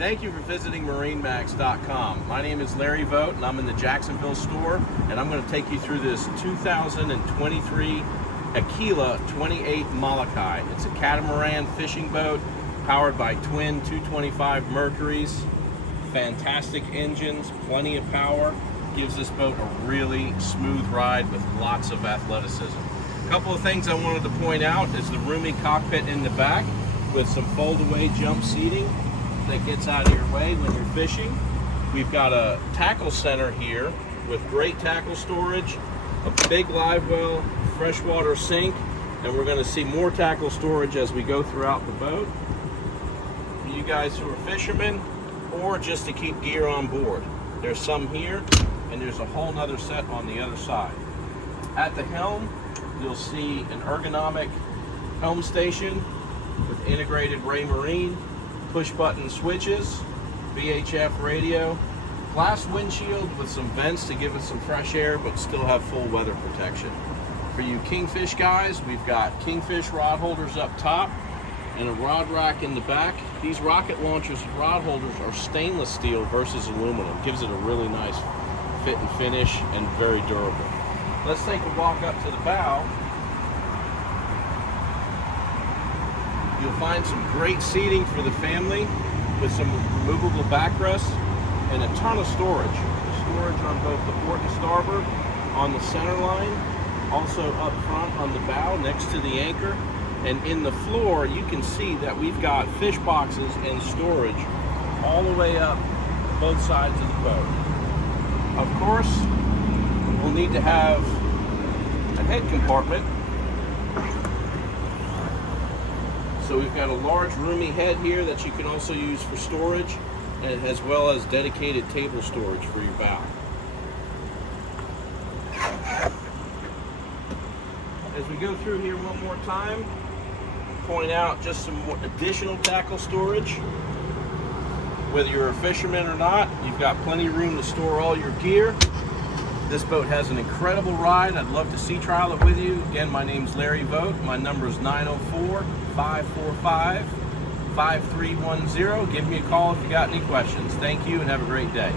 Thank you for visiting MarineMax.com. My name is Larry Vogt and I'm in the Jacksonville store, and I'm going to take you through this 2023 Aquila 28 Molokai. It's a catamaran fishing boat powered by twin 225 Mercuries. Fantastic engines, plenty of power. Gives this boat a really smooth ride with lots of athleticism. A couple of things I wanted to point out is the roomy cockpit in the back with some fold-away jump seating that gets out of your way when you're fishing. We've got a tackle center here with great tackle storage, a big live well, freshwater sink, and we're going to see more tackle storage as we go throughout the boat. For you guys who are fishermen or just to keep gear on board, there's some here and there's a whole nother set on the other side. At the helm, you'll see an ergonomic helm station with integrated Raymarine, push button switches, VHF radio, glass windshield with some vents to give it some fresh air but still have full weather protection. For you kingfish guys, we've got kingfish rod holders up top and a rod rack in the back. These rocket launchers rod holders are stainless steel versus aluminum. Gives it a really nice fit and finish and very durable. Let's take a walk up to the bow. You'll find some great seating for the family with some removable backrests and a ton of storage. Storage on both the port and starboard, on the center line, also up front on the bow next to the anchor. And in the floor, you can see that we've got fish boxes and storage all the way up both sides of the boat. Of course, we'll need to have a head compartment. So we've got a large roomy head here that you can also use for storage, and as well as dedicated table storage for your bow. As we go through here one more time, point out just some more additional tackle storage. Whether you're a fisherman or not, you've got plenty of room to store all your gear. This boat has an incredible ride. I'd love to sea trial it with you. Again, my name's Larry Vogt. My number is 904-545-5310. Give me a call if you got any questions. Thank you and have a great day.